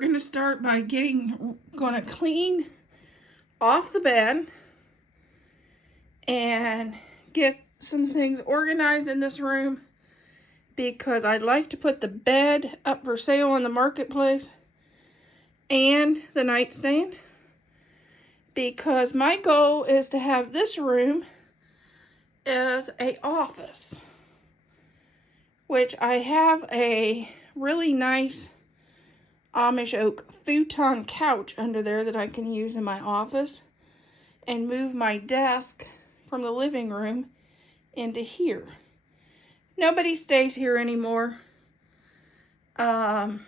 We're going to start by going to clean off the bed and get some things organized in this room, because I'd like to put the bed up for sale on the marketplace and the nightstand, because my goal is to have this room as an office, which I have a really nice Amish oak futon couch under there that I can use in my office, and move my desk from the living room into here. Nobody stays here anymore. The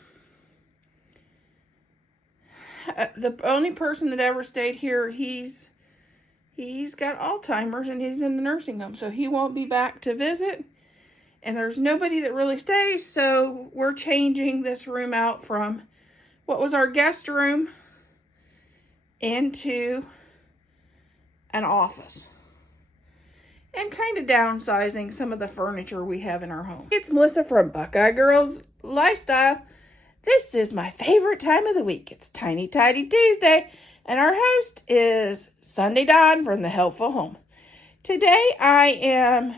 only person that ever stayed here, he's got Alzheimer's and he's in the nursing home, so he won't be back to visit. And there's nobody that really stays, so we're changing this room out from what was our guest room into an office, and kind of downsizing some of the furniture we have in our home. It's Melissa from Buckeye Girls Lifestyle. This is my favorite time of the week. It's Tiny Tidy Tuesday, and our host is Sunday Dawn from the Helpful Home. Today I am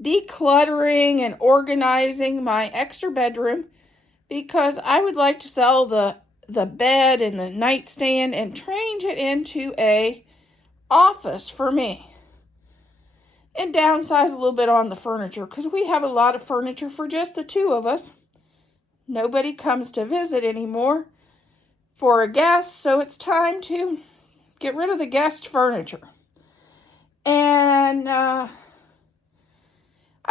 decluttering and organizing my extra bedroom, because I would like to sell the bed and the nightstand and change it into a office for me, and downsize a little bit on the furniture, because we have a lot of furniture for just the two of us. Nobody comes to visit anymore for a guest, so it's time to get rid of the guest furniture. And I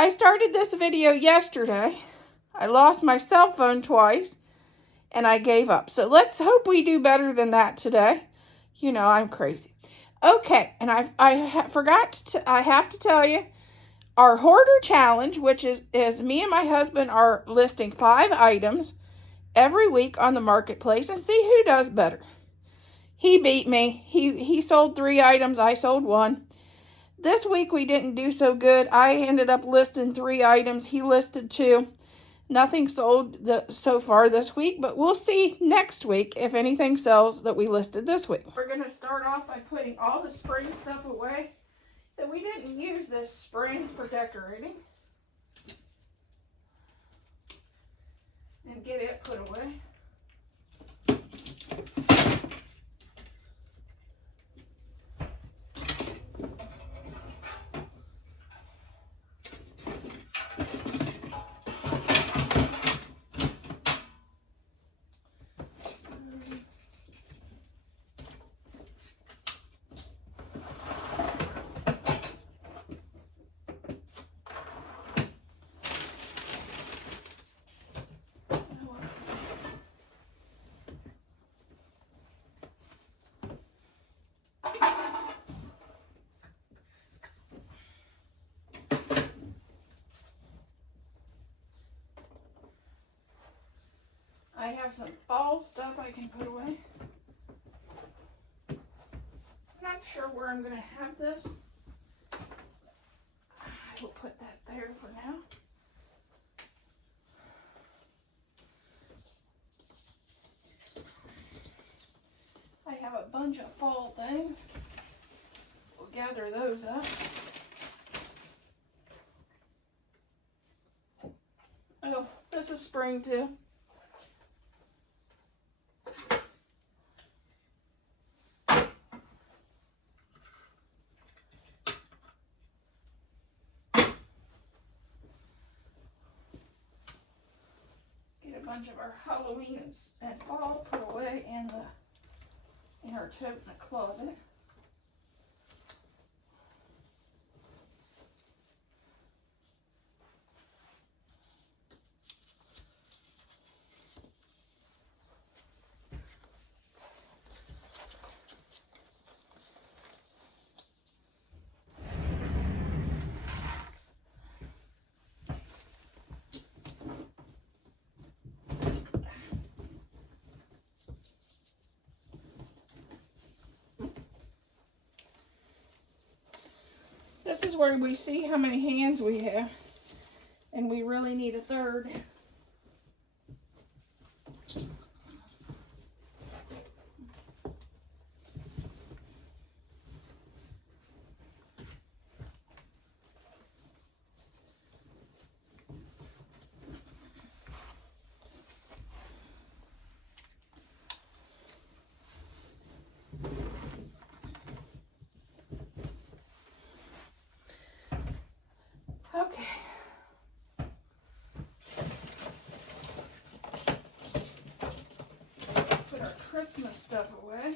started this video yesterday. I lost my cell phone twice, and I gave up. So let's hope we do better than that today. You know, I'm crazy. Okay, and I have to tell you, our hoarder challenge, which is me and my husband are listing 5 items every week on the marketplace and see who does better. He beat me. He sold 3 items. I sold 1. This week we didn't do so good. I ended up listing 3 items. He listed 2. Nothing sold so far this week, but we'll see next week if anything sells that we listed this week. We're going to start off by putting all the spring stuff away that we didn't use this spring for decorating, and get it put away. I have some fall stuff I can put away. Not sure where I'm going to have this. I will put that there for now. I have a bunch of fall things. We'll gather those up. Oh, this is spring too. A bunch of our Halloween and fall put away in our tote in the closet. This is where we see how many hands we have, and we really need a third. Okay. Put our Christmas stuff away.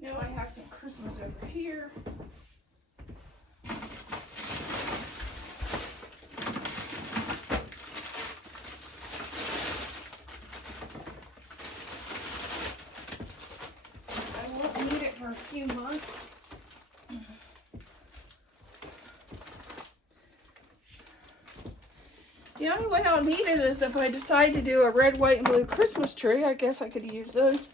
Now I have some Christmas over here. I won't need it for a few months. The only way I'll need it is if I decide to do a red, white, and blue Christmas tree. I guess I could use those.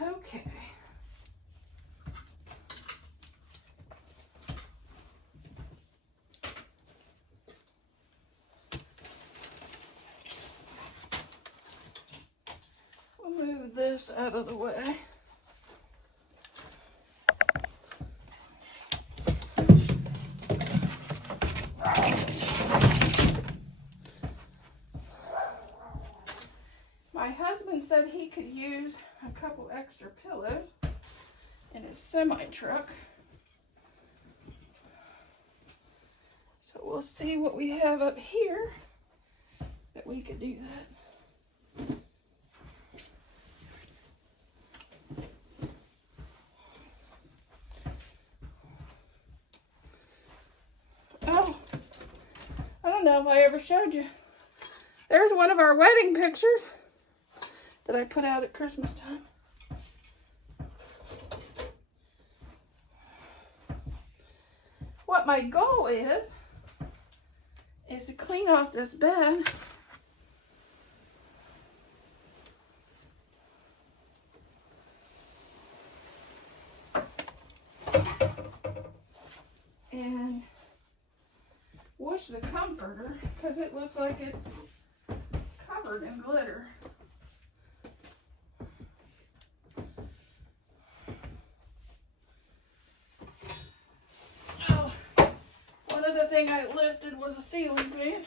Okay. We'll move this out of the way. My husband said he could use a couple extra pillows in his semi-truck. So we'll see what we have up here that we could do that. Oh, I don't know if I ever showed you. There's one of our wedding pictures that I put out at Christmas time. What my goal is to clean off this bed and wash the comforter because it looks like it's covered in glitter. Oh, one other thing I listed was a ceiling fan.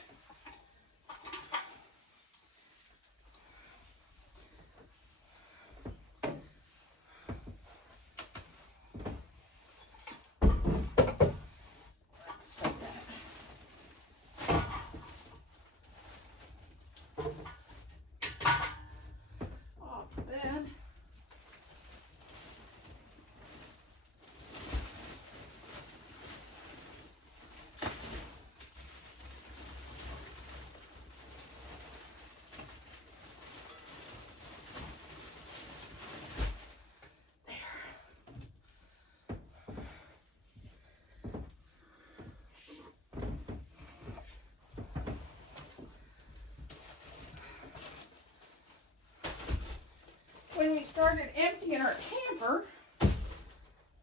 started emptying our camper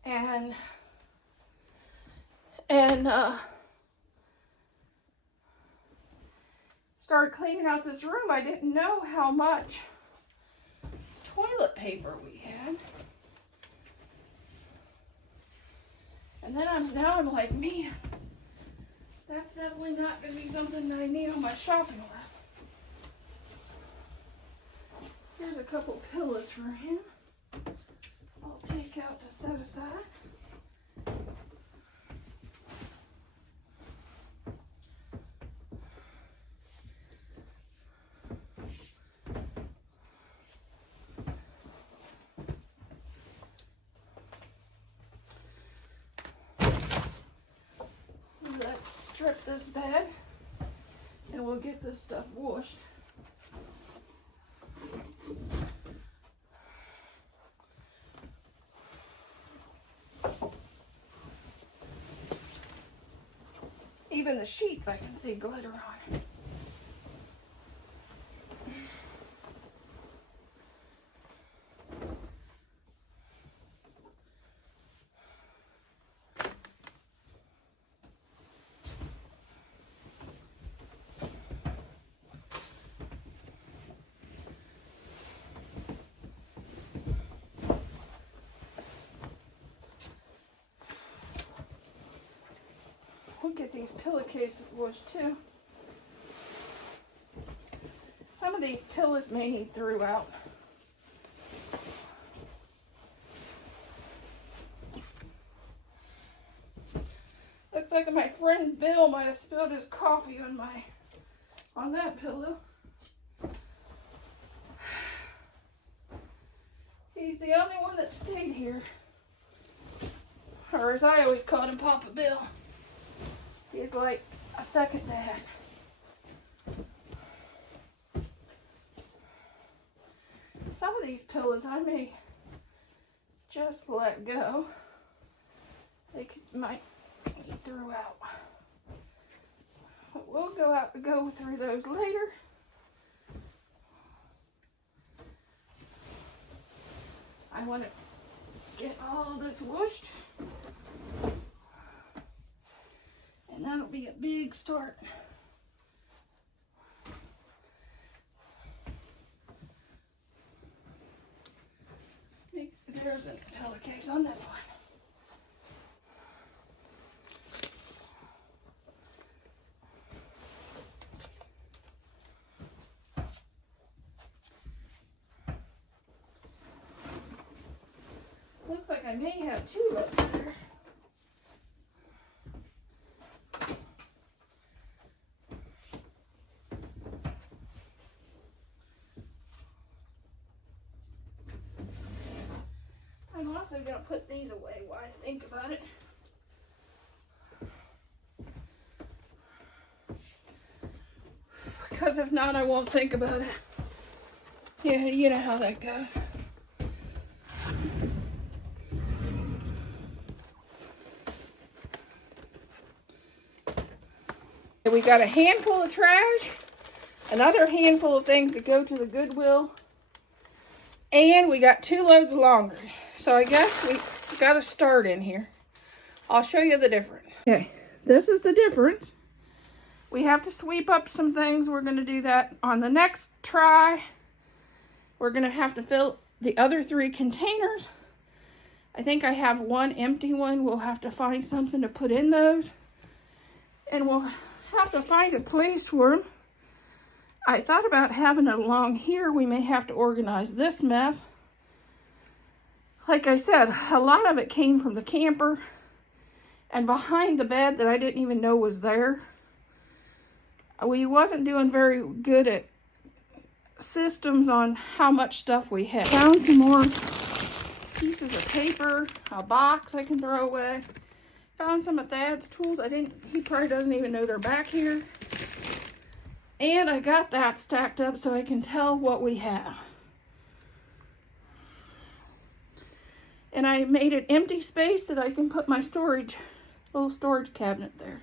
and started cleaning out this room, I didn't know how much toilet paper we had. And then now I'm like, man, that's definitely not going to be something that I need on my shopping list. Here's a couple pillows for him. I'll take out to set aside. Let's strip this bed and we'll get this stuff washed. Even the sheets I can see glitter on. We'll get these pillowcases washed too. Some of these pillows may need throughout. Looks like my friend Bill might have spilled his coffee on that pillow. He's the only one that stayed here. Or as I always called him, Papa Bill. He's like a second dad. Some of these pillows I may just let go. They might be throughout. But we'll go through those later. I want to get all this washed. And that'll be a big start. There's a pillowcase on this one. Looks like I may have two loads there. I'm also going to put these away while I think about it. Because if not, I won't think about it. Yeah, you know how that goes. We got a handful of trash, another handful of things to go to the Goodwill, and we got 2 loads of laundry. So I guess we got to start in here. I'll show you the difference. Okay, this is the difference. We have to sweep up some things. We're going to do that on the next try. We're going to have to fill the other 3 containers. I think I have 1 empty one. We'll have to find something to put in those. And we'll have to find a place for them. I thought about having it along here. We may have to organize this mess. Like I said, a lot of it came from the camper and behind the bed that I didn't even know was there. We wasn't doing very good at systems on how much stuff we had. Found some more pieces of paper, a box I can throw away. Found some of Thad's tools. He probably doesn't even know they're back here. And I got that stacked up so I can tell what we have. And I made an empty space that I can put my little storage cabinet there.